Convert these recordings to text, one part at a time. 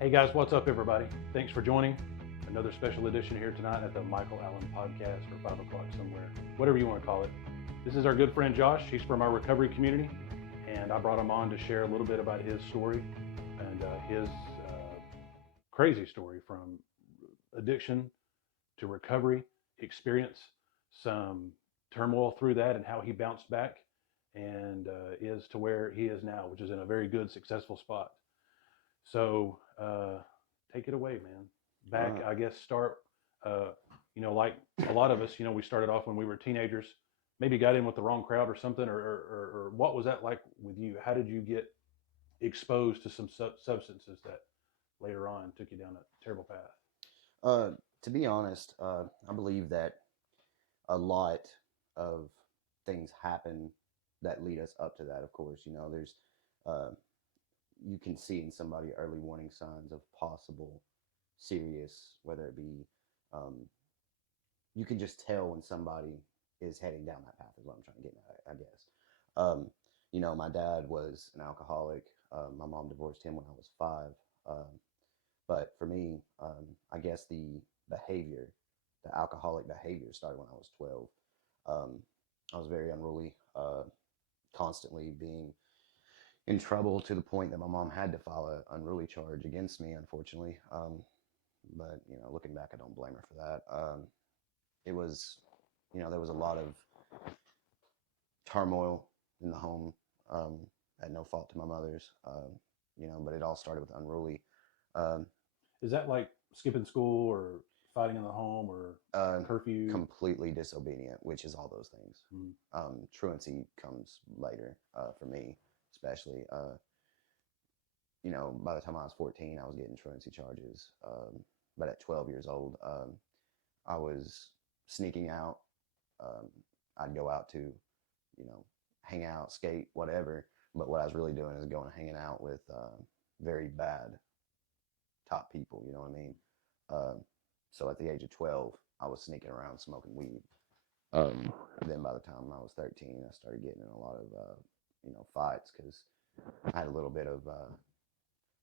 Hey guys, what's up, everybody? Thanks for joining another special edition here tonight at the Michael Allen Podcast, or 5 o'clock somewhere, whatever you want to call it. This is our good friend Josh. He's from our recovery community, and I brought him on to share a little bit about his story and his crazy story from addiction to recovery, experience some turmoil through that, and how he bounced back and is to where he is now, which is in a very good, successful spot. So take it away, man. Back, I guess, start, uh, like a lot of us, we started off when we were teenagers, maybe got in with the wrong crowd or something, or what was that like with you? How did you get exposed to some substances that later on took you down a terrible path? Uh, to be honest, I believe that a lot of things happen that lead us up to that. Of course, there's uh, you can see in somebody early warning signs of possible serious, whether it be um, you can just tell when somebody is heading down that path. Is what I'm trying to get at, I guess. Um, my dad was an alcoholic. My mom divorced him when I was 5. Um, but for me, I guess behavior, the alcoholic behavior started when I was 12. Um, I was very unruly, constantly being in trouble to the point that my mom had to file an unruly charge against me, unfortunately. But, looking back, I don't blame her for that. It was, there was a lot of turmoil in the home, um, at no fault to my mother's, but it all started with unruly. Um, Is that like skipping school or fighting in the home or uh, curfew? Completely disobedient, which is all those things. Mm. Truancy comes later, for me, especially. By the time I was 14, I was getting truancy charges. But at 12 years old, I was sneaking out. Um, I'd go out to, hang out, skate, whatever. But what I was really doing is going hanging out with very bad top people. You know what I mean? Um, so at the age of 12, I was sneaking around smoking weed. Um, then by the time I was 13, I started getting in a lot of, fights because I had a little bit of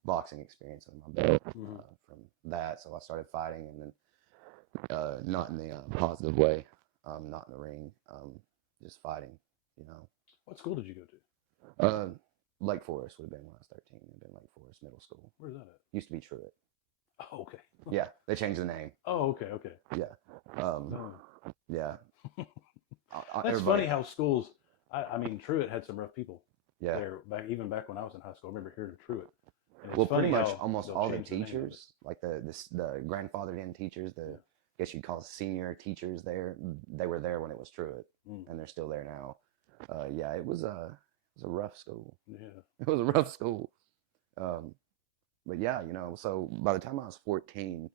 boxing experience under my belt from that. So I started fighting, and then not in the positive way, not in the ring, just fighting, you know. What school did you go to? Uh, Lake Forest would have been when I was 13. It would have been Lake Forest Middle School. Where's that at? Used to be Truett. Oh, okay. Yeah, they changed the name. Oh, okay, okay. Yeah. Yeah. That's Everybody. funny how schools. I mean, Truett had some rough people Yeah. there back, even back when I was in high school. I remember hearing of Truett, and it's Well, pretty funny much how almost they'll all the change the name of it. teachers, like the grandfathered in teachers, I guess you'd call senior teachers there. They were there when it was Truett, and they're still there now. Yeah, it was a rough school. Yeah. It was a rough school. Um, but yeah, so by the time I was 14,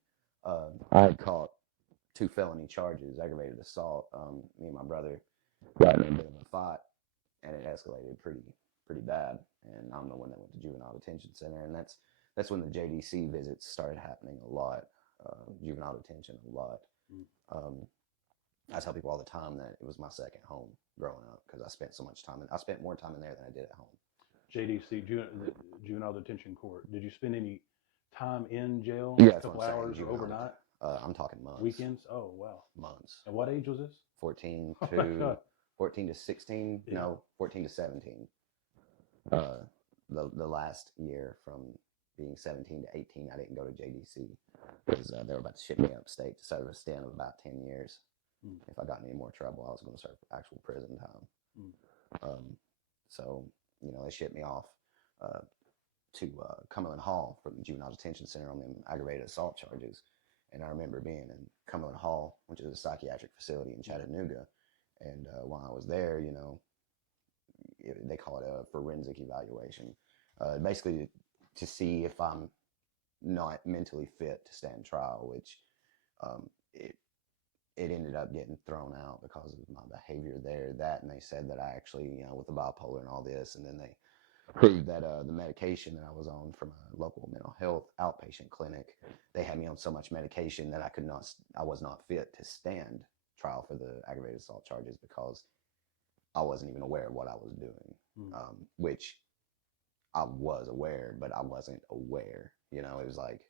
I had caught 2 felony charges, aggravated assault. Me and my brother got in a bit of a fight, and it escalated pretty bad. And I'm the one that went to juvenile detention center, and that's when the JDC visits started happening a lot. Juvenile detention a lot. Um, I tell people all the time that it was my second home growing up because I spent so much time. I spent more time in there than I did at home. JDC, Juvenile Detention Court. Did you spend any time in jail? Yeah, A that's what couple I'm saying. hours or Juvenile. overnight? I'm talking months. Weekends? Oh, wow. Months. And what age was this? 14 Oh my to God. 14 to 16. Yeah. No, 14 to 17. Uh, the last year from being 17 to 18, I didn't go to JDC because they were about to ship me upstate to serve a stint of about 10 years. If I got in any more trouble, I was going to serve actual prison time. So, they shipped me off uh, to Cumberland Hall from the juvenile detention center on them aggravated assault charges. And I remember being in Cumberland Hall, which is a psychiatric facility in Chattanooga. And while I was there, they call it a forensic evaluation, basically to see if I'm not mentally fit to stand trial, which um, it it ended up getting thrown out because of my behavior there. That, and they said that I actually, with the bipolar and all this, and then they proved that the medication that I was on from a local mental health outpatient clinic, they had me on so much medication that I was not fit to stand trial for the aggravated assault charges because I wasn't even aware of what I was doing, which I was aware, but I wasn't aware. You know, it was like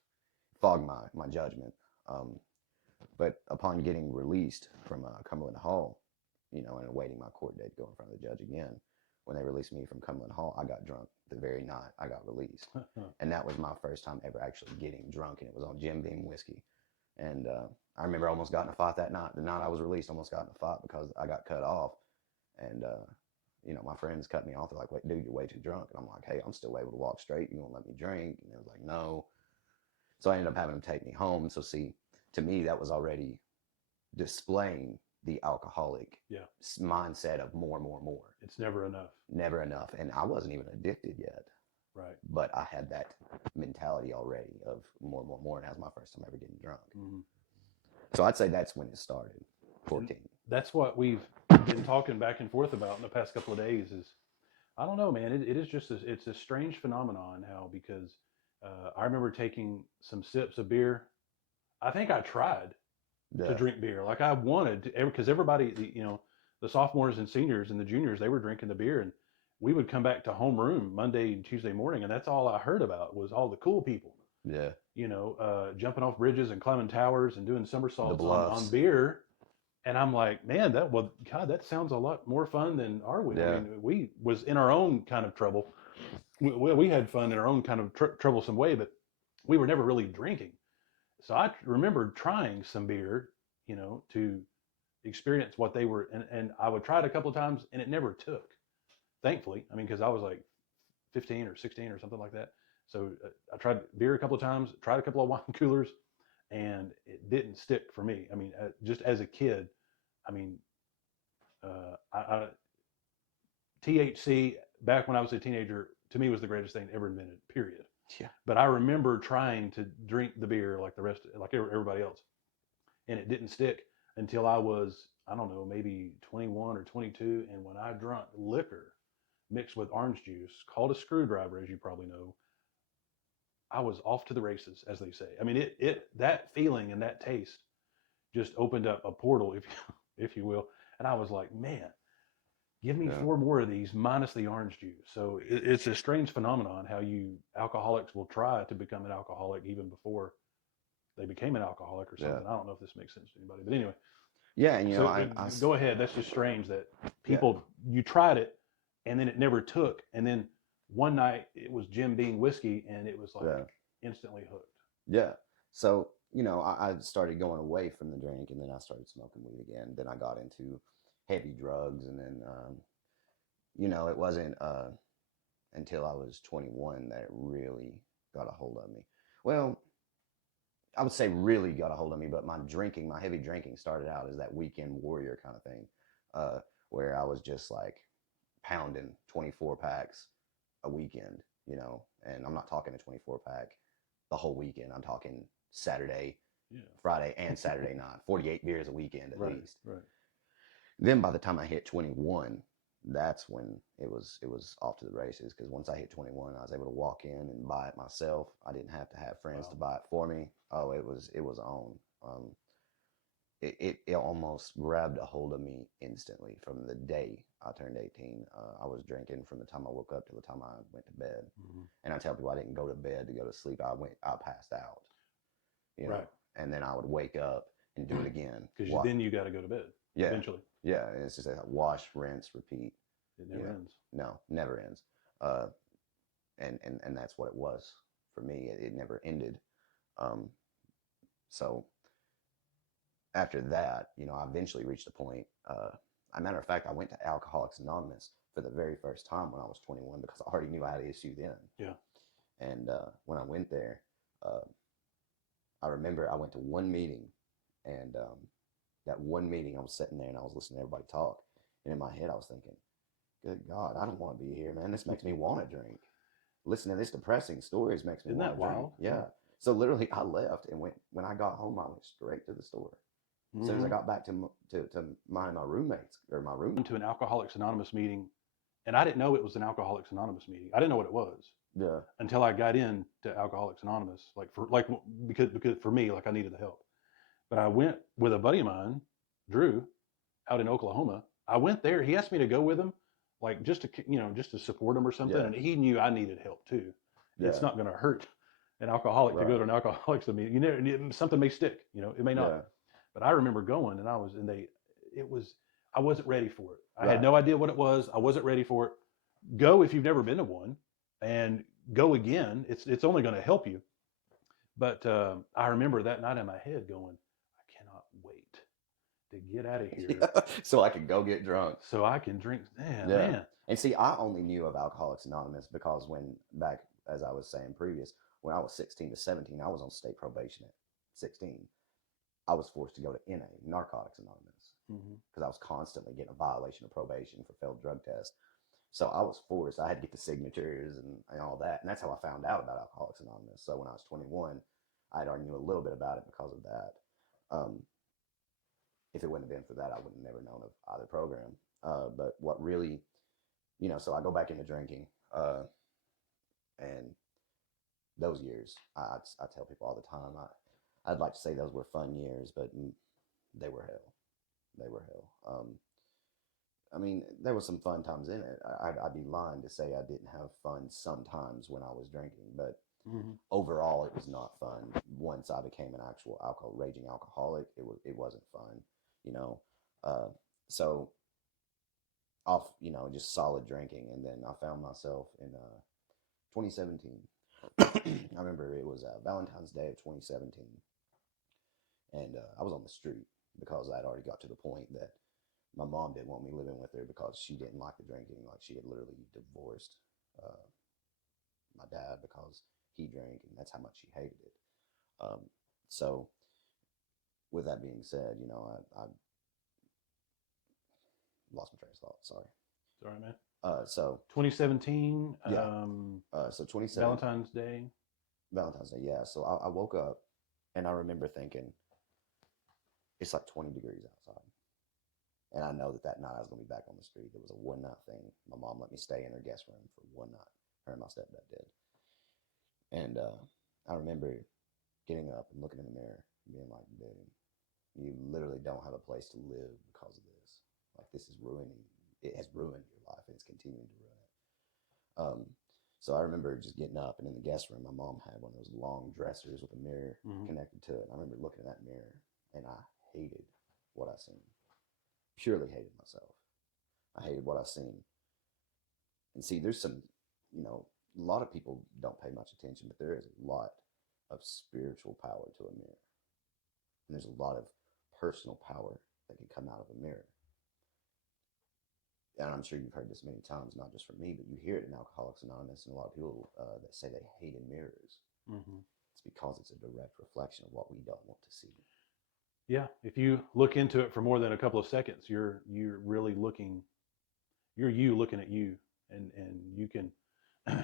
fogged my judgment. But upon getting released from Cumberland Hall, you know, and awaiting my court date to go in front of the judge again, when they released me from Cumberland Hall, I got drunk the very night I got released. And that was my first time ever actually getting drunk, and it was on Jim Beam whiskey. And I remember I almost got in a fight that night. The night I was released, I almost got in a fight because I got cut off. And, you know, my friends cut me off. They're like, wait, dude, you're way too drunk. And I'm like, hey, I'm still able to walk straight. You won't let me drink? And they was like, no. So I ended up having them take me home. And so, see, to me, that was already displaying the alcoholic mindset of more. It's never enough. Never enough. And I wasn't even addicted yet. Right. But I had that mentality already of more. And that was my first time ever getting drunk. Mm-hmm. So I'd say that's when it started, 14. And that's what we've been talking back and forth about in the past couple of days is, I don't know, man, it is just, it's a strange phenomenon how, because I remember taking some sips of beer. I think I tried to drink beer. Like I wanted to, because everybody, you know, the sophomores and seniors and the juniors, they were drinking the beer, and we would come back to homeroom Monday and Tuesday morning, and that's all I heard about was all the cool people. Yeah. You know, jumping off bridges and climbing towers and doing somersaults on beer. And I'm like, man, God, that sounds a lot more fun than our week. Yeah. I mean, we was in our own kind of trouble. We had fun in our own kind of troublesome way, but we were never really drinking. So I remember trying some beer, you know, to experience what they were. And I would try it a couple of times, and it never took. Thankfully, I mean, because I was like 15 or 16 or something like that. So I tried beer a couple of times, tried a couple of wine coolers, and it didn't stick for me. I mean, just as a kid, I mean, THC back when I was a teenager, to me was the greatest thing ever invented, period. Yeah. But I remember trying to drink the beer like everybody else, and it didn't stick until I was, I don't know, maybe 21 or 22. And when I drank liquor mixed with orange juice, called a screwdriver, as you probably know, I was off to the races, as they say. I mean, that feeling and that taste just opened up a portal, if you will. And I was like, man, give me 4 more of these minus the orange juice. So it's a strange phenomenon how alcoholics will try to become an alcoholic even before they became an alcoholic or something. I don't know if this makes sense to anybody, but anyway. Yeah, and you know, go ahead. That's just strange that people, you tried it and then it never took. And then one night it was Jim Beam whiskey and it was like instantly hooked. Yeah. So, you know, I started going away from the drink, and then I started smoking weed again. Then I got into heavy drugs, and then, you know, it wasn't until I was 21 that it really got a hold of me. Well, I would say really got a hold of me, but my heavy drinking started out as that weekend warrior kind of thing, where I was just like pounding 24 packs a weekend, you know, and I'm not talking a 24 pack the whole weekend. I'm talking Saturday, Friday, and Saturday night, 48 beers a weekend at least. Right. Then by the time I hit 21, that's when it was off to the races, because once I hit 21, I was able to walk in and buy it myself. I didn't have to have friends to buy it for me. Oh, it was on. It almost grabbed a hold of me instantly from the day I turned 18. I was drinking from the time I woke up to the time I went to bed. Mm-hmm. And I tell people I didn't go to bed to go to sleep. I passed out, you know, and then I would wake up and do it again. Because then you got to go to bed eventually. Yeah, and it's just like wash, rinse, repeat. It never ends. No, never ends. And that's what it was for me. It never ended. So after that, you know, I eventually reached a point. As a matter of fact, I went to Alcoholics Anonymous for the very first time when I was 21, because I already knew I had an issue then. Yeah. And when I went there, I remember I went to one meeting, and that one meeting I was sitting there and I was listening to everybody talk. And in my head, I was thinking, good God, I don't want to be here, man. This makes me want to drink. Listening to this depressing stories makes me want to drink. Wild? Yeah. So literally I left, and when I got home, I went straight to the store. Mm-hmm. As soon as I got back to my roommates or my room. Went to an Alcoholics Anonymous meeting, and I didn't know it was an Alcoholics Anonymous meeting. I didn't know what it was. Yeah. Until I got into Alcoholics Anonymous, because for me, like I needed the help. But I went with a buddy of mine, Drew, out in Oklahoma. I went there. He asked me to go with him, like just to support him or something. Yeah. And he knew I needed help too. Yeah. It's not going to hurt an alcoholic to go Right. to an alcoholics meeting. You never, something may stick, it may not. Yeah. But I remember going, and I wasn't ready for it. I had Right. no idea what it was. I wasn't ready for it. Go if you've never been to one, and go again. It's only going to help you. But I remember that night in my head going, I cannot wait to get out of here Yeah. So I could go get drunk. so I can drink. Yeah. Man. And see, I only knew of Alcoholics Anonymous because when back, as I was saying previous, when I was 16 to 17, I was on state probation at 16. I was forced to go to NA, Narcotics Anonymous, because I was constantly getting a violation of probation for failed drug tests. So I was forced. I had to get the signatures and all that. And that's how I found out about Alcoholics Anonymous. So when I was 21, I had already knew a little bit about it because of that. If it wouldn't have been for that, I would have never known of either program. But what really, so I go back into drinking. And those years, I tell people all the time, I'd like to say those were fun years, but they were hell. They were hell. I mean, there was some fun times in it. I'd be lying to say I didn't have fun sometimes when I was drinking, but overall, it was not fun. Once I became an actual raging alcoholic, it wasn't fun, you know. So off, just solid drinking, and then I found myself in 2017. I remember it was Valentine's Day of 2017, and I was on the street because I'd already got to the point that my mom didn't want me living with her because she didn't like the drinking. Like, she had literally divorced uh, my dad because he drank, and that's how much she hated it. So, with that being said, I lost my train of thought. Sorry. Sorry, man. So 2017. yeah. So 27 Valentine's Day. Valentine's Day. Yeah. So I woke up, and I remember thinking, it's like 20 degrees outside. And I know that night I was going to be back on the street. It was a one night thing. My mom let me stay in her guest room for one night. Her and my stepdad did. And I remember getting up and looking in the mirror and being like, dude, you literally don't have a place to live because of this. Like, this is ruining. It has ruined your life, and it's continuing to ruin it. So I remember just getting up, and in the guest room, my mom had one of those long dressers with a mirror connected to it. And I remember looking at that mirror, and I hated what I seen. Purely hated myself. I hated what I seen. And see, there's some, a lot of people don't pay much attention, but there is a lot of spiritual power to a mirror. And there's a lot of personal power that can come out of a mirror. And I'm sure you've heard this many times, not just from me, but you hear it in Alcoholics Anonymous, and a lot of people that say they hated mirrors. It's because it's a direct reflection of what we don't want to see. Yeah, if you look into it for more than a couple of seconds, you're really looking. You're you looking at you, and you can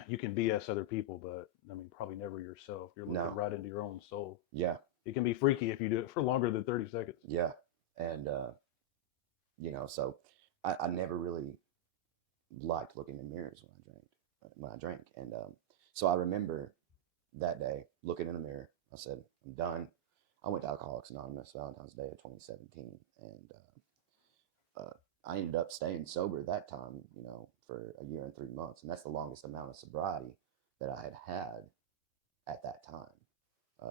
you can BS other people, but I mean, probably never yourself. You're looking right into your own soul. Yeah, it can be freaky if you do it for longer than 30 seconds. Yeah, and so I never really liked looking in mirrors when I drank, and so I remember that day looking in the mirror. I said, I'm done. I went to Alcoholics Anonymous Valentine's Day of 2017, and I ended up staying sober that time, for a year and 3 months, and that's the longest amount of sobriety that I had at that time,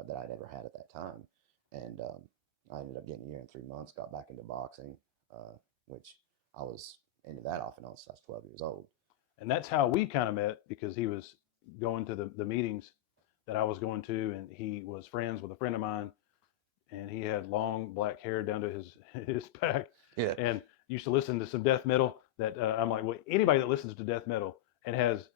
that I'd ever had at that time, and I ended up getting a year and 3 months. Got back into boxing, which I was into that off and on since I was 12 years old. And that's how we kind of met, because he was going to the meetings that I was going to, and he was friends with a friend of mine, and he had long black hair down to his back, and used to listen to some death metal that I'm like, well, anybody that listens to death metal and has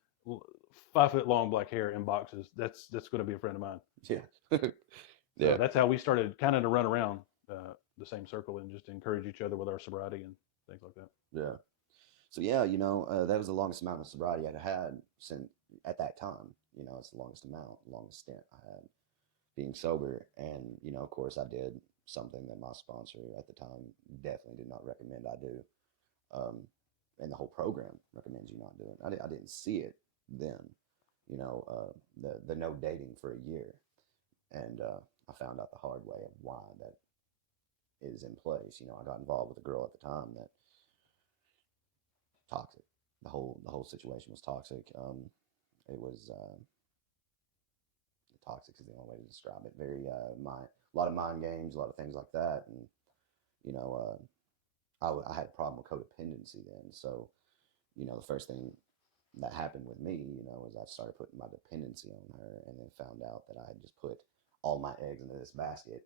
5 foot long black hair in boxes, that's going to be a friend of mine. Yeah. So that's how we started kind of to run around the same circle and just encourage each other with our sobriety and things like that. Yeah. So yeah, that was the longest amount of sobriety I'd had since at that time. It's the longest stint I had being sober. And, of course, I did something that my sponsor at the time definitely did not recommend I do. And the whole program recommends you not do it. I didn't see it then, the no dating for a year. And I found out the hard way of why that is in place. I got involved with a girl at the time that toxic. The whole situation was toxic. It was toxic is the only way to describe it. Very a lot of mind games, a lot of things like that, and you know, I had a problem with codependency then. So, you know, the first thing that happened with me, you know, was I started putting my dependency on her, and then found out that I had just put all my eggs into this basket.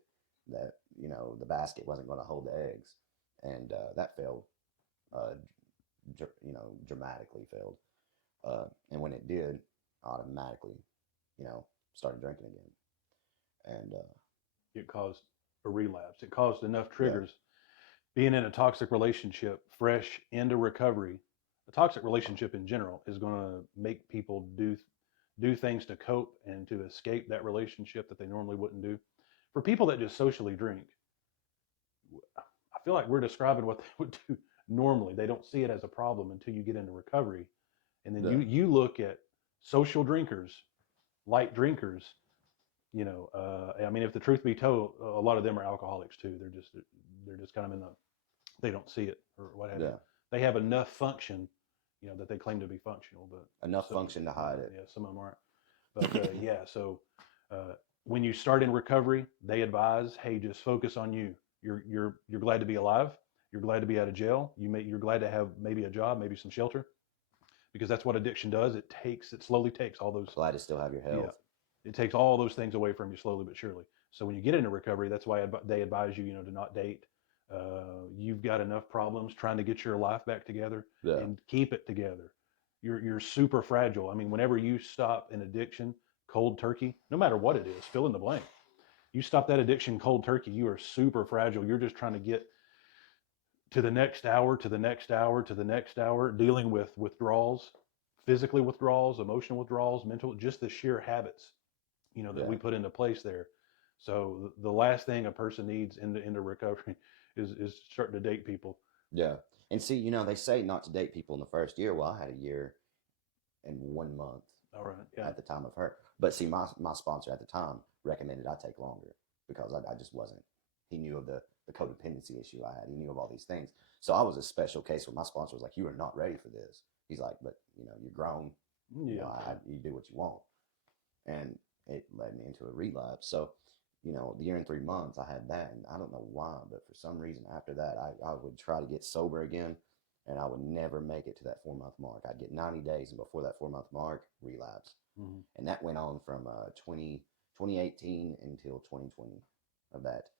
That, you know, the basket wasn't going to hold the eggs, and that failed. Uh, you know, dramatically failed. And when it did, automatically, you know, started drinking again. And It caused a relapse. It caused enough yeah, triggers. Being in a toxic relationship, fresh into recovery, a toxic relationship in general is going to make people do things to cope and to escape that relationship that they normally wouldn't do. For people that just socially drink, I feel like we're describing what they would do normally. They don't see it as a problem until you get into recovery. And then yeah, you look at social drinkers, light drinkers, you know, I mean, if the truth be told, a lot of them are alcoholics too. They're just kind of in the, they don't see it or what have you. yeah. They have enough function, you know, that they claim to be functional, but Enough so, function to hide it. yeah, some of them aren't. But yeah, so when you start in recovery, they advise, hey, just focus on you. You're glad to be alive. You're glad to be out of jail. You're glad to have maybe a job, maybe some shelter, because that's what addiction does. It slowly takes all those. Glad to still have your Yeah, health. it takes all those things away from you slowly but surely. So when you get into recovery, that's why they advise you, you know, to not date. You've got enough problems trying to get your life back together Yeah, and keep it together. You're super fragile. I mean, whenever you stop an addiction cold turkey, no matter what it is, fill in the blank. You stop that addiction cold turkey, you are super fragile. You're just trying to get to the next hour, to the next hour, to the next hour, dealing with withdrawals, physically withdrawals, emotional withdrawals, mental, just the sheer habits, you know, that yeah, we put into place there. So the last thing a person needs into recovery is starting to date people. yeah. And see, you know, they say not to date people in the first year. Well, I had a year and 1 month All right, yeah. at the time of her. But see, my sponsor at the time recommended I take longer because I just wasn't. He knew of the codependency issue I had. He knew of all these things. So I was a special case where my sponsor was like, "You are not ready for this." He's like, "But you know, you're grown. You know, Yeah. you do what you want." And it led me into a relapse. So, you know, the year and 3 months I had that, and I don't know why, but for some reason after that, I would try to get sober again, and I would never make it to that 4 month mark. I'd get 90 days, and before that 4 month mark, relapse. Mm-hmm. And that went on from 2018 until 2020 of that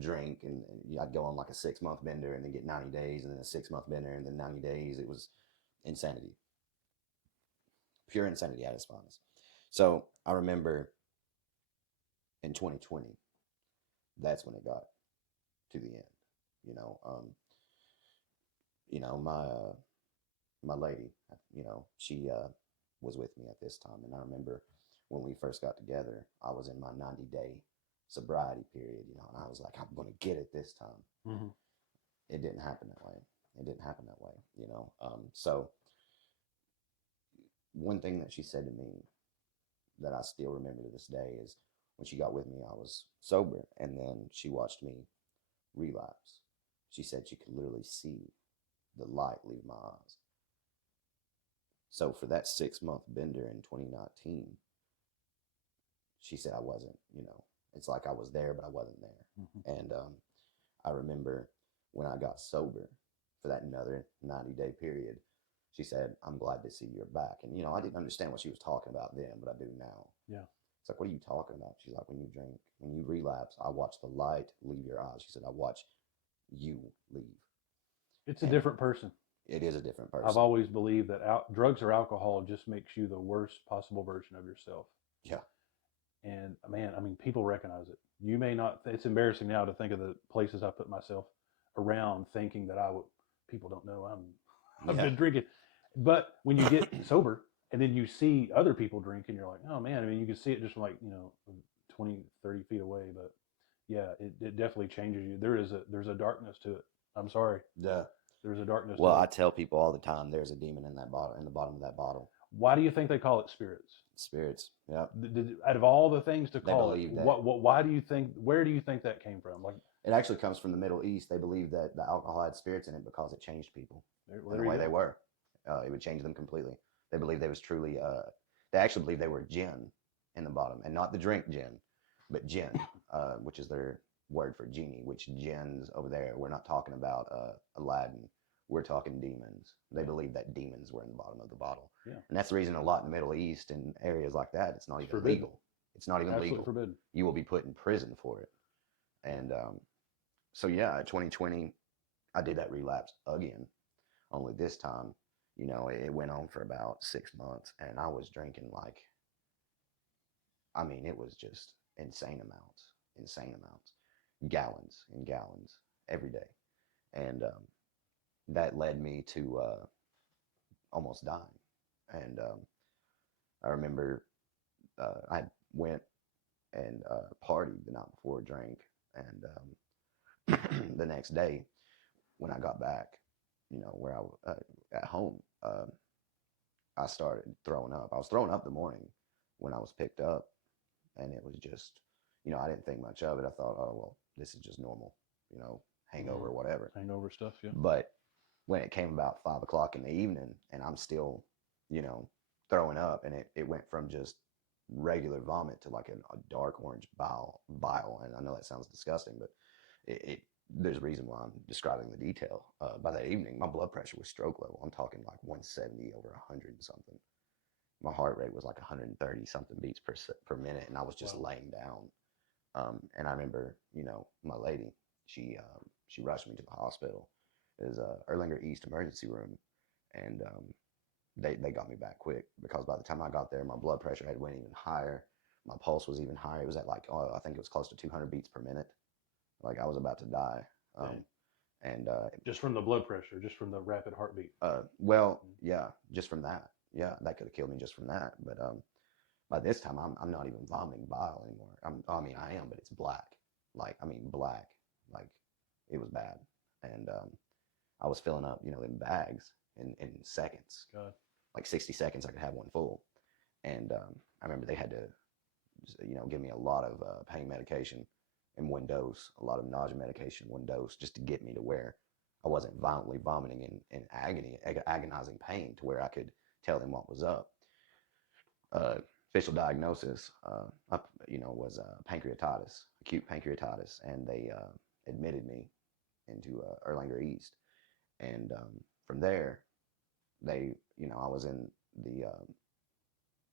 drink. And I'd go on like a 6 month bender and then get 90 days, and then a 6 month bender, and then 90 days. It was insanity, pure insanity at its finest. So I remember in 2020, that's when it got to the end. You know, you know, my lady, you know, she was with me at this time, and I remember when we first got together, I was in my 90-day sobriety period, you know, and I was like, I'm going to get it this time. Mm-hmm. It didn't happen that way. It didn't happen that way, you know. So one thing that she said to me that I still remember to this day is when she got with me, I was sober, and then she watched me relapse. She said she could literally see the light leave my eyes. So for that 6 month bender in 2019, she said I wasn't, you know, it's like I was there, but I wasn't there. Mm-hmm. And I remember when I got sober for that another 90-day period, she said, I'm glad to see you're back. And, you know, I didn't understand what she was talking about then, but I do now. Yeah. It's like, what are you talking about? She's like, when you drink, when you relapse, I watch the light leave your eyes. She said, I watch you leave. It's a And different person. it is a different I've person. always believed that drugs or alcohol just makes you the worst possible version of yourself. Yeah. And man, I mean, people recognize it. You may not, it's embarrassing now to think of the places I put myself around thinking that I would, people don't know I've Yeah. been drinking. But when you get sober and then you see other people drink and you're like, oh man, I mean, you can see it just from like, you know, 20, 30 feet away. But yeah, it definitely changes you. There's a darkness to it. I'm sorry. Yeah. There's a darkness Well, to I it. tell people all the time there's a demon in that bottle, in the bottom of that bottle. Why do you think they call it spirits? Spirits. Yeah. Out of all the things to They call it, believe that. why do you think, where do you think that came from? Like, It actually comes from the Middle East. They believe that the alcohol had spirits in it because it changed people well, and the way they were. It would change them completely. They believe they was truly, they actually believe they were jinn in the bottom, and not the drink gin, but jinn, which is their word for genie. Which jinns over there? We're not talking about Aladdin. We're talking demons. They believe that demons were in the bottom of the bottle, Yeah. and that's the reason a lot in the Middle East and areas like that, it's not even forbidden. legal. It's not even Absolutely legal. forbidden. You will be put in prison for it. And so yeah, 2020, I did that relapse again. Only this time, it went on for about 6 months, and I was drinking like, I mean, it was just insane amounts, gallons and gallons every day, and that led me to almost dying. And I remember I went and partied the night before, drank, and the next day when I got back, where I at home, I started throwing up. I was throwing up the morning when I was picked up, and it was just, I didn't think much of it. I thought, oh well, this is just normal, hangover or whatever. Hangover stuff, yeah. But when it came about 5 o'clock in the evening, and I'm still, you know, throwing up, and it went from just regular vomit to like a dark orange bile. And I know that sounds disgusting, but there's a reason why I'm describing the detail. By that evening, my blood pressure was stroke level. I'm talking like 170 over 100 and something. My heart rate was like 130 something beats per minute, and I was just laying down. And I remember, my lady, she rushed me to the hospital. It was Erlanger East emergency room, and they got me back quick, because by the time I got there, my blood pressure had went even higher. My pulse was even higher. It was at like, I think it was close to 200 beats per minute. Like I was about to die. And just from the blood pressure, just from the rapid heartbeat. Yeah, just from that. Yeah, that could have killed me just from that. But by this time, I'm not even vomiting bile anymore. I am, but it's black. Black. Like it was bad. And I was filling up, in bags in seconds. God. Like 60 seconds, I could have one full. And I remember they had to, give me a lot of pain medication in one dose, a lot of nausea medication, one dose, just to get me to where I wasn't violently vomiting in agony, agonizing pain, to where I could tell them what was up. Official diagnosis, was pancreatitis, acute pancreatitis, and they admitted me into Erlanger East. And from there, I was in the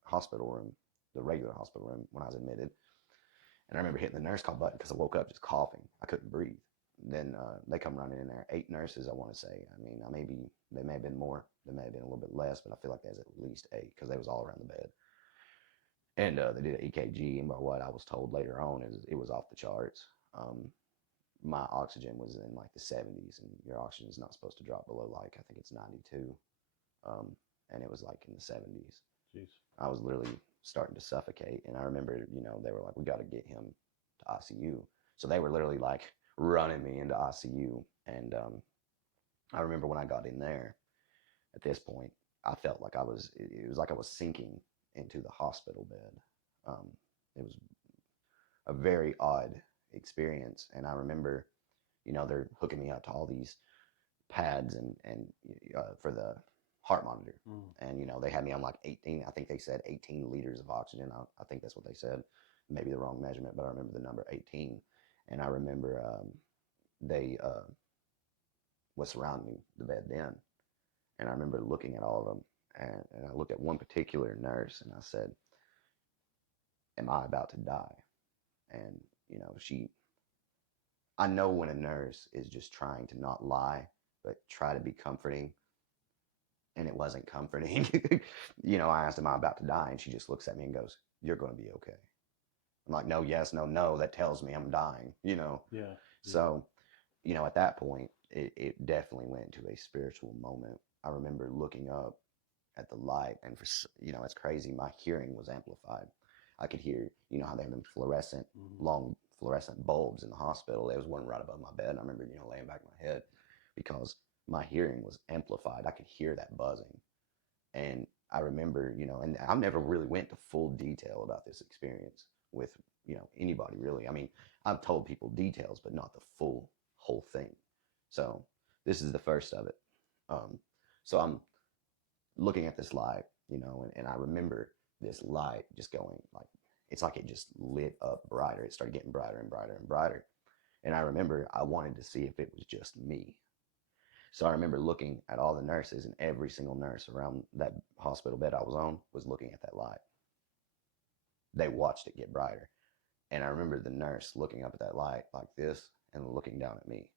hospital room, the regular hospital room, when I was admitted. And I remember hitting the nurse call button because I woke up just coughing. I couldn't breathe. Then they come running in there. 8 nurses, I want to say. They may have been more. They may have been a little bit less, but I feel like there's at least 8, because they was all around the bed. And they did an EKG, and by what I was told later on, is it was off the charts. My oxygen was in like the 70s, and your oxygen is not supposed to drop below, like, I think it's 92. And it was like in the 70s. Jeez. I was literally starting to suffocate. And I remember, they were like, we got to get him to ICU. So they were literally like running me into ICU. And I remember when I got in there, at this point, I felt like it was like I was sinking into the hospital bed. It was a very odd experience. And I remember, they're hooking me up to all these pads and for the heart monitor. And, they had me on like 18, I think they said 18 liters of oxygen. I think that's what they said. Maybe the wrong measurement, but I remember the number 18. And I remember they was surrounding the bed then. And I remember looking at all of them, and I looked at one particular nurse, and I said, am I about to die? And, I know when a nurse is just trying to not lie, but try to be comforting. And it wasn't comforting. I asked, am I about to die? And she just looks at me and goes, you're going to be okay. I'm like, no, yes, no, no. That tells me I'm dying, Yeah. So, at that point, it definitely went into a spiritual moment. I remember looking up at the light, and it's crazy. My hearing was amplified. I could hear, how they have them fluorescent, long fluorescent bulbs in the hospital. There was one right above my bed. And I remember, laying back my head, because my hearing was amplified. I could hear that buzzing. And I remember, and I never really went to full detail about this experience with, anybody really. I've told people details, but not the whole thing. So this is the first of it. So I'm looking at this light, and I remember this light just going like it's like it just lit up brighter. It started getting brighter and brighter and brighter. And I remember I wanted to see if it was just me. So I remember looking at all the nurses, and every single nurse around that hospital bed I was on was looking at that light. They watched it get brighter. And I remember the nurse looking up at that light like this and looking down at me.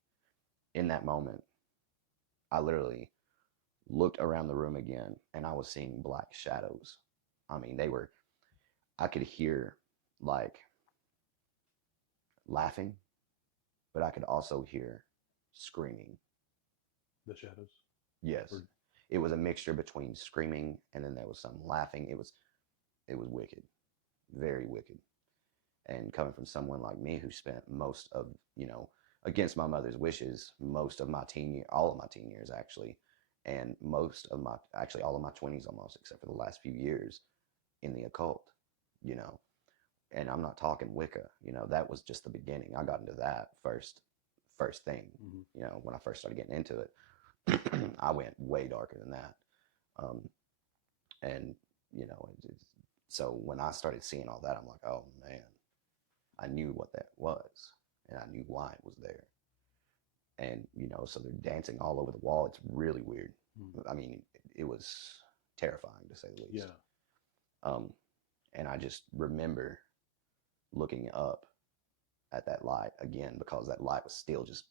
In that moment, I literally looked around the room again, and I was seeing black shadows. I mean, I could hear like laughing, but I could also hear screaming. The shadows. Yes. Or, It was a mixture between screaming and then there was some laughing. It was wicked. Very wicked. And coming from someone like me who spent most of, against my mother's wishes, most of my teen year, all of my teen years actually, and actually all of my 20s almost, except for the last few years in the occult, you know. And I'm not talking Wicca, that was just the beginning. I got into that first thing, when I first started getting into it. I went way darker than that. And, so when I started seeing all that, I'm like, oh man, I knew what that was and I knew why it was there. And, so they're dancing all over the wall. It's really weird. Mm-hmm. I mean, it was terrifying to say the least. Yeah. And I just remember looking up at that light again, because that light was still just,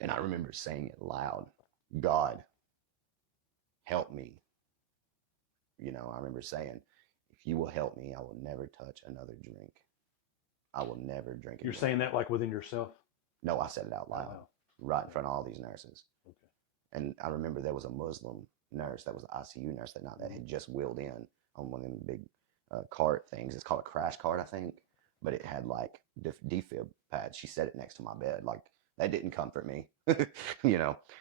and I remember saying it loud, God, help me. I remember saying, if you will help me, I will never touch another drink. I will never drink again. You're saying that like within yourself? No, I said it out loud, right in front of all these nurses. Okay. And I remember there was a Muslim nurse that was the ICU nurse that night that had just wheeled in on one of them big cart things. It's called a crash cart, I think, but it had like defib pads. She said it next to my bed. Like, that didn't comfort me,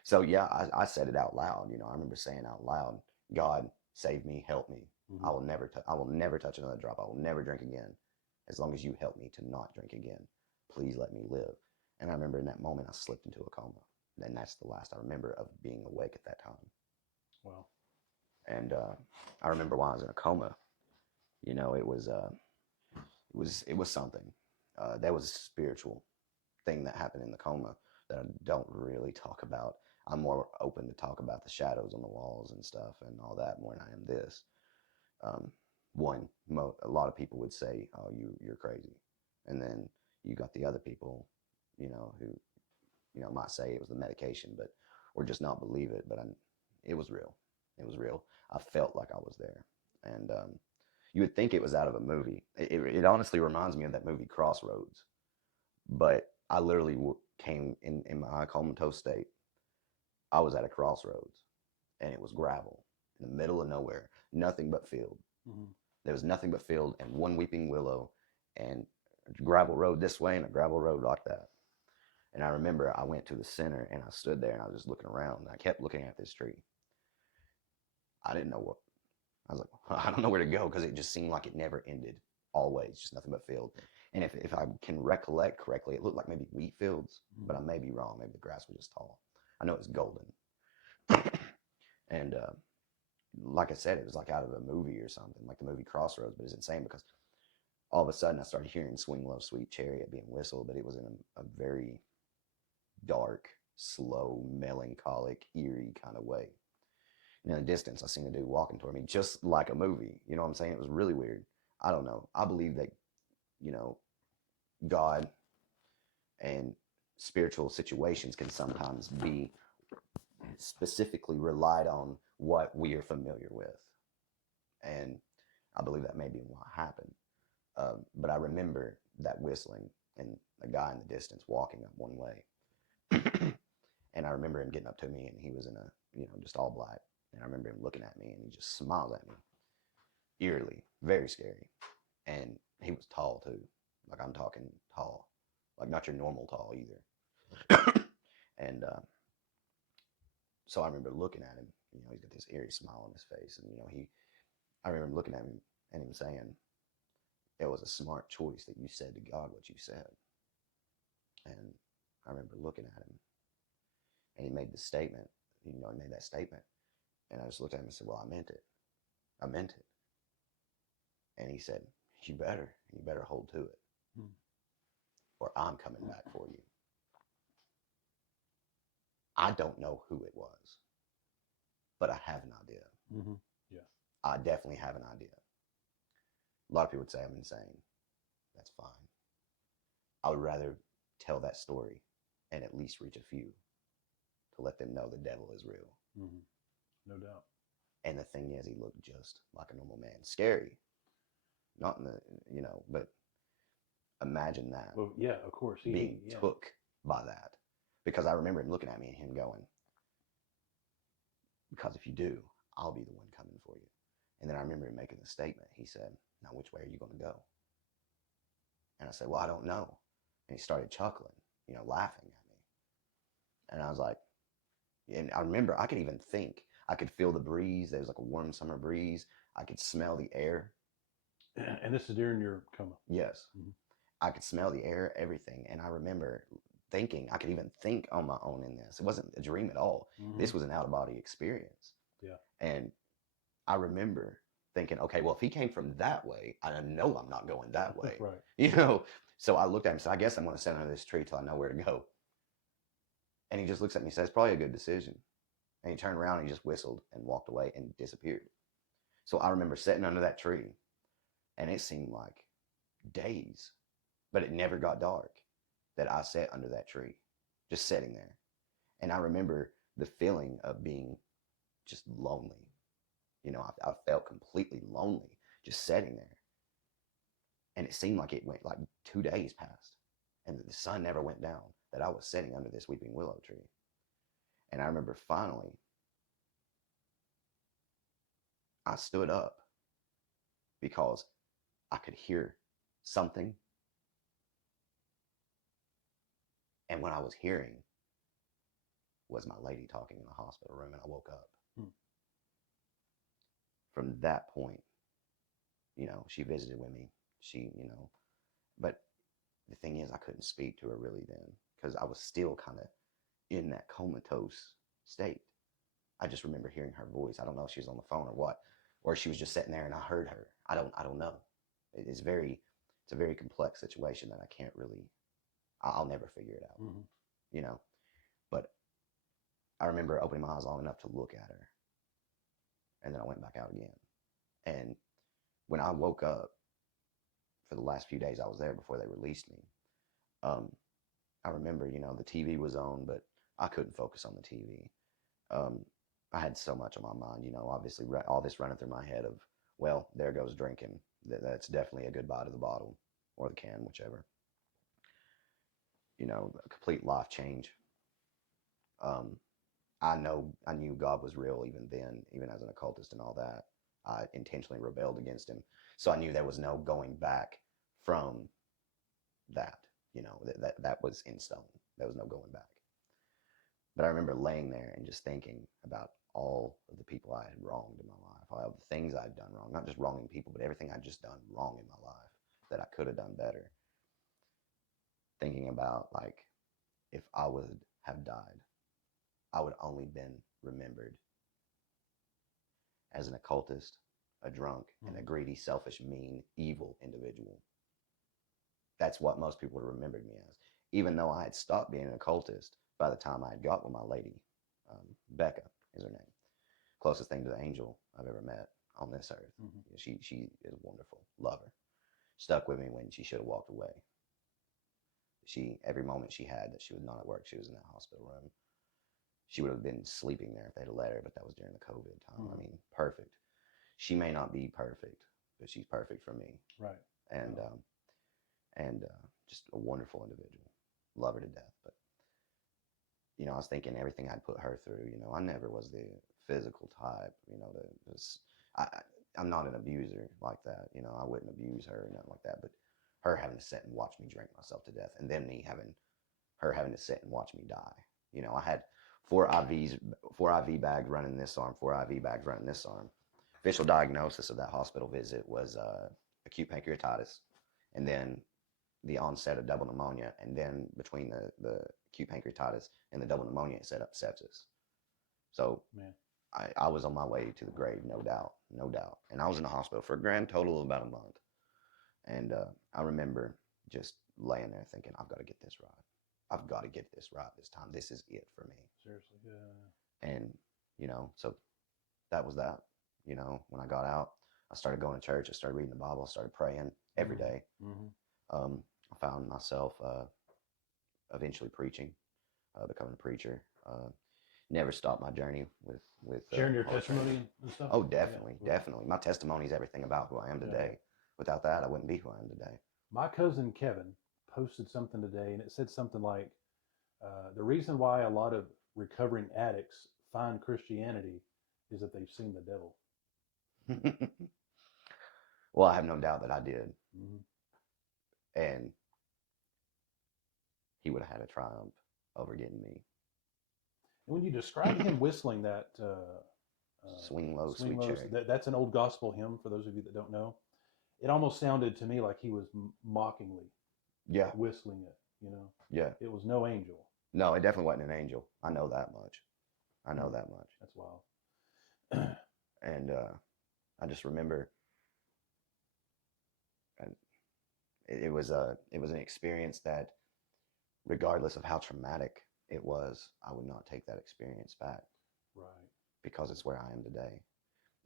So yeah, I said it out loud. I remember saying out loud, God, save me, help me. Mm-hmm. I will never touch another drop. I will never drink again. As long as you help me to not drink again, please let me live. And I remember in that moment, I slipped into a coma. And that's the last I remember of being awake at that time. Wow. And I remember while I was in a coma, it was something. There was a spiritual thing that happened in the coma that I don't really talk about. I'm more open to talk about the shadows on the walls and stuff and all that more than I am this. A lot of people would say, "Oh, you're crazy," and then you got the other people, who, might say it was the medication, or just not believe it. But it was real. It was real. I felt like I was there, and you would think it was out of a movie. It honestly reminds me of that movie Crossroads, but I literally came in my comatose state. I was at a crossroads, and it was gravel in the middle of nowhere, nothing but field. Mm-hmm. There was nothing but field and one weeping willow and a gravel road this way and a gravel road like that. And I remember I went to the center and I stood there and I was just looking around and I kept looking at this tree. I didn't know I was like, I don't know where to go, because it just seemed like it never ended. Always just nothing but field. And if I can recollect correctly, it looked like maybe wheat fields, but I may be wrong. Maybe the grass was just tall. I know it's golden. And like I said, it was like out of a movie or something, like the movie Crossroads. But it's insane because all of a sudden I started hearing Swing Low Sweet Chariot being whistled, but it was in a very dark, slow, melancholic, eerie kind of way. And in the distance, I seen a dude walking toward me, just like a movie. You know what I'm saying? It was really weird. I don't know. I believe that, God and spiritual situations can sometimes be specifically relied on what we are familiar with. And I believe that may be what happened. But I remember that whistling and a guy in the distance walking up one way. And I remember him getting up to me, and he was in just all black. And I remember him looking at me, and he just smiled at me eerily, very scary. And he was tall too. Like, I'm talking tall, like not your normal tall either. And so I remember looking at him. He's got this eerie smile on his face, and I remember looking at him and him saying, "It was a smart choice that you said to God what you said." And I remember looking at him, and he made the statement. He made that statement, and I just looked at him and said, "Well, I meant it. I meant it." And he said, you better hold to it, Mm. or I'm coming back for you. I don't know who it was, but I have an idea. Mm-hmm. Yeah. I definitely have an idea. A lot of people would say I'm insane. That's fine. I would rather tell that story and at least reach a few to let them know the devil is real. Mm-hmm. No doubt. And the thing is, he looked just like a normal man. Scary. Not in the, but imagine that, Well, yeah, of course. being Yeah. took by that. Because I remember him looking at me and him going, because if you do, I'll be the one coming for you. And then I remember him making the statement. He said, now, which way are you going to go? And I said, well, I don't know. And he started chuckling, laughing at me. And I was like, and I remember I could even think. I could feel the breeze. There was like a warm summer breeze. I could smell the air. And this is during your coma. Yes. Mm-hmm. I could smell the air, everything. And I remember thinking, I could even think on my own in this. It wasn't a dream at all. Mm-hmm. This was an out-of-body experience. Yeah. And I remember thinking, okay, well, if he came from that way, I know I'm not going that way. Right. So I looked at him and said, I guess I'm going to sit under this tree till I know where to go. And he just looks at me and says, probably a good decision. And he turned around and he just whistled and walked away and disappeared. So I remember sitting under that tree, and it seemed like days, but it never got dark, that I sat under that tree, just sitting there. And I remember the feeling of being just lonely. I felt completely lonely just sitting there. And it seemed like it went like 2 days past, and the sun never went down, that I was sitting under this weeping willow tree. And I remember finally, I stood up because I could hear something. And what I was hearing was my lady talking in the hospital room, and I woke up. From that point, she visited with me. But the thing is, I couldn't speak to her really then, because I was still kind of in that comatose state. I just remember hearing her voice. I don't know if she was on the phone or what, or she was just sitting there and I heard her. I don't know. It's a very complex situation that I can't really, I'll never figure it out, Mm-hmm. But I remember opening my eyes long enough to look at her, and then I went back out again. And when I woke up, for the last few days I was there before they released me, I remember, the TV was on, but I couldn't focus on the TV. I had so much on my mind, obviously all this running through my head of, well, there goes drinking. That's definitely a goodbye to the bottle or the can, whichever. A complete life change. I knew God was real even then, even as an occultist and all that. I intentionally rebelled against him. So I knew there was no going back from that. That was in stone. There was no going back. But I remember laying there and just thinking about all of the people I had wronged in my life, all of the things I'd done wrong, not just wronging people, but everything I'd just done wrong in my life that I could have done better. Thinking about, like, if I would have died, I would only been remembered as an occultist, a drunk, and a greedy, selfish, mean, evil individual. That's what most people would have remembered me as. Even though I had stopped being an occultist by the time I had got with my lady, Becca is her name. Closest thing to the angel I've ever met on this earth. Mm-hmm. She is wonderful. Love her. Stuck with me when she should have walked away. Every moment she had that she was not at work, she was in that hospital room. She would have been sleeping there if they had let her, but that was during the COVID time. Mm-hmm. I mean, perfect. She may not be perfect, but she's perfect for me. Right. And just a wonderful individual. Love her to death. But I was thinking everything I'd put her through. I never was the physical type. I'm not an abuser like that. I wouldn't abuse her or nothing like that. But her having to sit and watch me drink myself to death, and then her having to sit and watch me die. I had 4 IV bags running this arm, 4 IV bags running this arm. Official diagnosis of that hospital visit was acute pancreatitis, and then the onset of double pneumonia, and then between the acute pancreatitis and the double pneumonia, it set up sepsis. So, man, I was on my way to the grave, no doubt, no doubt. And I was in the hospital for a grand total of about a month. And I remember just laying there thinking, I've got to get this right. I've got to get this right this time. This is it for me. Seriously, yeah. And, so that was that. When I got out, I started going to church. I started reading the Bible. I started praying every day. Mm-hmm. I found myself eventually preaching, becoming a preacher. Never stopped my journey with Sharing your poetry. testimony and stuff. Oh, definitely, definitely. My testimony is everything about who I am today. Yeah. Without that, I wouldn't be who I am today. My cousin Kevin posted something today, and it said something like, the reason why a lot of recovering addicts find Christianity is that they've seen the devil. Well, I have no doubt that I did. Mm-hmm. And he would have had a triumph over getting me. And when you describe him whistling that Swing Low, Sweet Cherry. That's an old gospel hymn for those of you that don't know. It almost sounded to me like he was mockingly whistling it, Yeah. It was no angel. No, it definitely wasn't an angel. I know that much. That's wild. And I just remember it was an experience that, regardless of how traumatic it was, I would not take that experience back. Right. Because it's where I am today.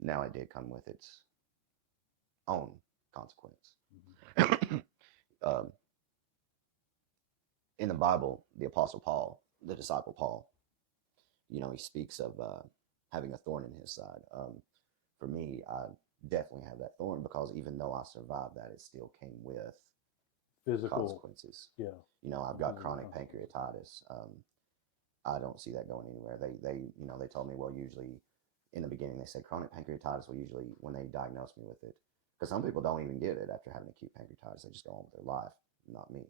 Now it did come with its own consequence. Mm-hmm. In the Bible, the Apostle Paul, the disciple Paul, he speaks of having a thorn in his side. For me, I definitely have that thorn because even though I survived that, it still came with physical consequences. Yeah. I've got chronic pancreatitis. I don't see that going anywhere. They told me, well, usually in the beginning, they said chronic pancreatitis will usually, when they diagnose me with it, because some people don't even get it after having acute pancreatitis, they just go on with their life. Not me.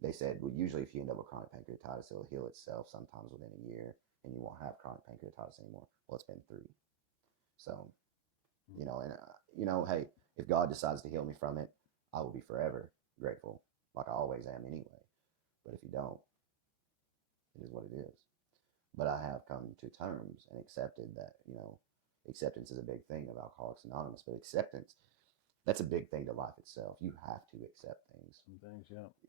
They said, well, usually if you end up with chronic pancreatitis, it'll heal itself sometimes within a year and you won't have chronic pancreatitis anymore. Well, it's been 3. So, hey, if God decides to heal me from it, I will be forever grateful, like I always am anyway. But if you don't, it is what it is. But I have come to terms and accepted that, acceptance is a big thing of Alcoholics Anonymous, but acceptance, that's a big thing to life itself. You have to accept things.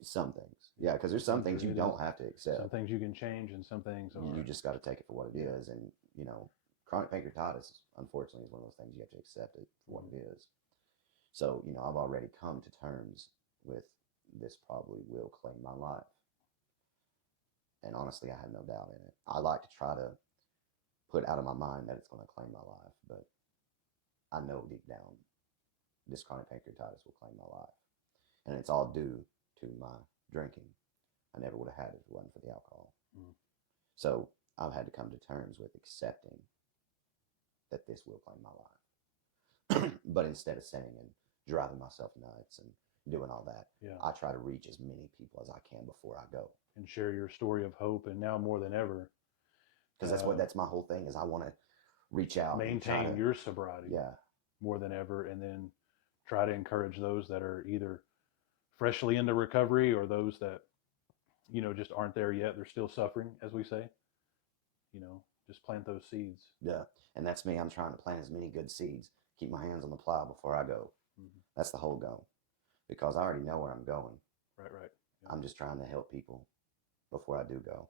Some things, yeah. Because there's some things you don't have to accept. Some things you can change, and some things you just got to take it for what it is. And chronic pancreatitis, unfortunately, is one of those things you have to accept it for what it is. So I've already come to terms with this. Probably will claim my life, and honestly, I have no doubt in it. I like to try to put out of my mind that it's going to claim my life, but I know deep down this chronic pancreatitis will claim my life. And it's all due to my drinking. I never would have had it if it wasn't for the alcohol. So I've had to come to terms with accepting that this will claim my life. But instead of saying and driving myself nuts and doing all that, I try to reach as many people as I can before I go. And share your story of hope, and now more than ever. Because that's my whole thing, is I want to reach out. Maintain your sobriety. Yeah. More than ever, and then try to encourage those that are either freshly into recovery or those that, just aren't there yet. They're still suffering, as we say. Just plant those seeds. Yeah. And that's me. I'm trying to plant as many good seeds, keep my hands on the plow before I go. Mm-hmm. That's the whole goal, because I already know where I'm going. Right. Yeah. I'm just trying to help people before I do go.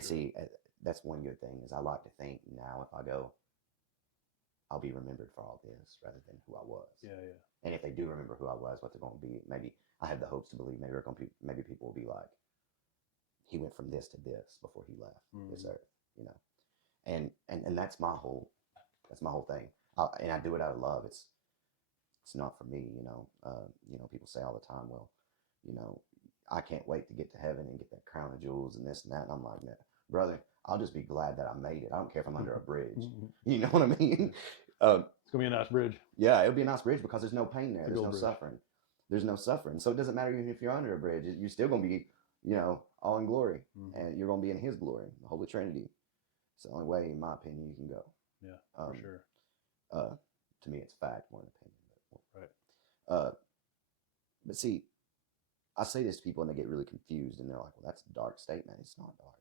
See, that's one good thing, is I like to think now if I go, I'll be remembered for all this rather than who I was. Yeah. And if they do remember who I was, what they're going to be, maybe I have the hopes to believe maybe people will be like, he went from this to this before he left this earth, And that's my whole thing. And I do it out of love. It's not for me, people say all the time, well, I can't wait to get to heaven and get that crown of jewels and this and that. And I'm like, brother, I'll just be glad that I made it. I don't care if I'm under a bridge. You know what I mean? It's going to be a nice bridge. Yeah, it'll be a nice bridge because there's no pain there. There's no suffering. There's no suffering. So it doesn't matter even if you're under a bridge. You're still going to be, all in glory. And you're going to be in his glory, the Holy Trinity. It's the only way, in my opinion, you can go. Yeah, for sure. To me, it's fact more than opinion. Right. But see, I say this to people and they get really confused and they're like, well, that's a dark statement. It's not dark.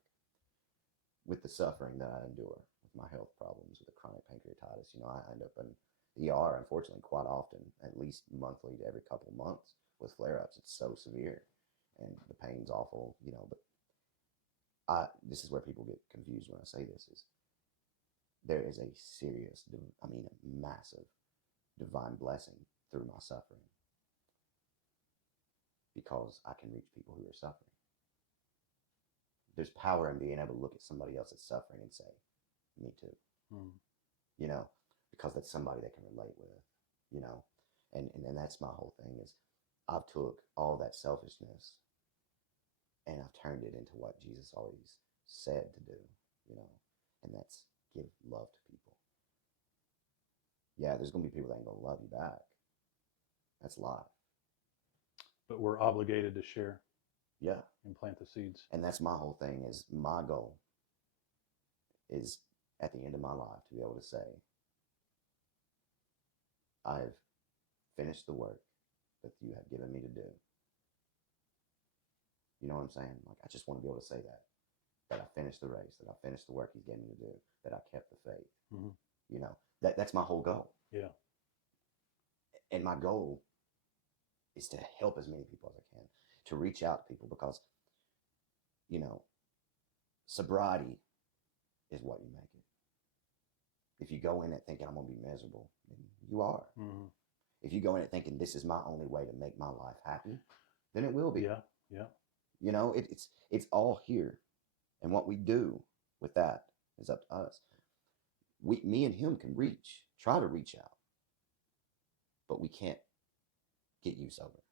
With the suffering that I endure, with my health problems with the chronic pancreatitis. I end up in the ER, unfortunately, quite often, at least monthly to every couple of months with flare-ups. It's so severe, and the pain's awful. But this is where people get confused when I say this: is there is a serious, a massive divine blessing through my suffering, because I can reach people who are suffering. There's power in being able to look at somebody else's suffering and say, me too. Because that's somebody they can relate with, and that's my whole thing is I've took all that selfishness and I've turned it into what Jesus always said to do, and that's give love to people. Yeah, there's going to be people that ain't going to love you back. That's life. But we're obligated to share. Yeah. And plant the seeds. And that's my whole thing is my goal is at the end of my life to be able to say, I've finished the work that you have given me to do. You know what I'm saying? Like, I just want to be able to say that I finished the race, that I finished the work he's given me to do, that I kept the faith. Mm-hmm. That's my whole goal. Yeah. And my goal is to help as many people as I can, to reach out to people, because, sobriety is what you make it. If you go in it thinking I'm going to be miserable, then you are. Mm-hmm. If you go in it thinking this is my only way to make my life happy, then it will be. Yeah. It's all here. And what we do with that is up to us. Me and him can try to reach out, but we can't get you sober.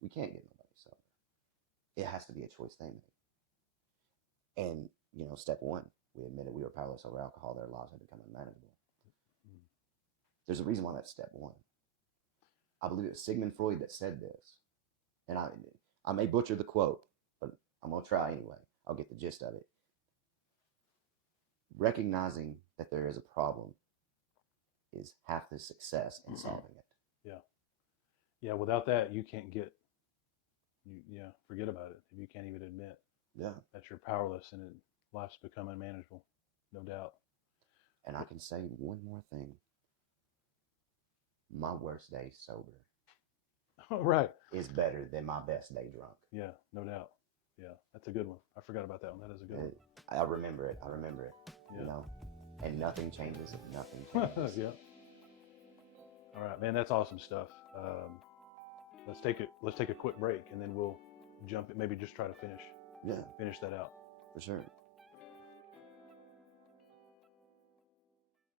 We can't get nobody sober. It has to be a choice they make. And, step one, we admitted we were powerless over alcohol. Their lives had become unmanageable. Mm-hmm. There's a reason why that's step one. I believe it was Sigmund Freud that said this. And I may butcher the quote, but I'm going to try anyway. I'll get the gist of it. Recognizing that there is a problem is half the success in solving it. Yeah. Without that, you can't forget about it. If you can't even admit that you're powerless and life's become unmanageable, no doubt. And I can say one more thing. My worst day sober right. is better than my best day drunk. Yeah, no doubt. Yeah, that's a good one. I forgot about that one. That is a good one. I remember it. Yeah. And nothing changes if nothing changes. Yeah. All right, man, that's awesome stuff. Let's take a quick break, and then we'll jump it. Maybe just try to finish that out. For sure.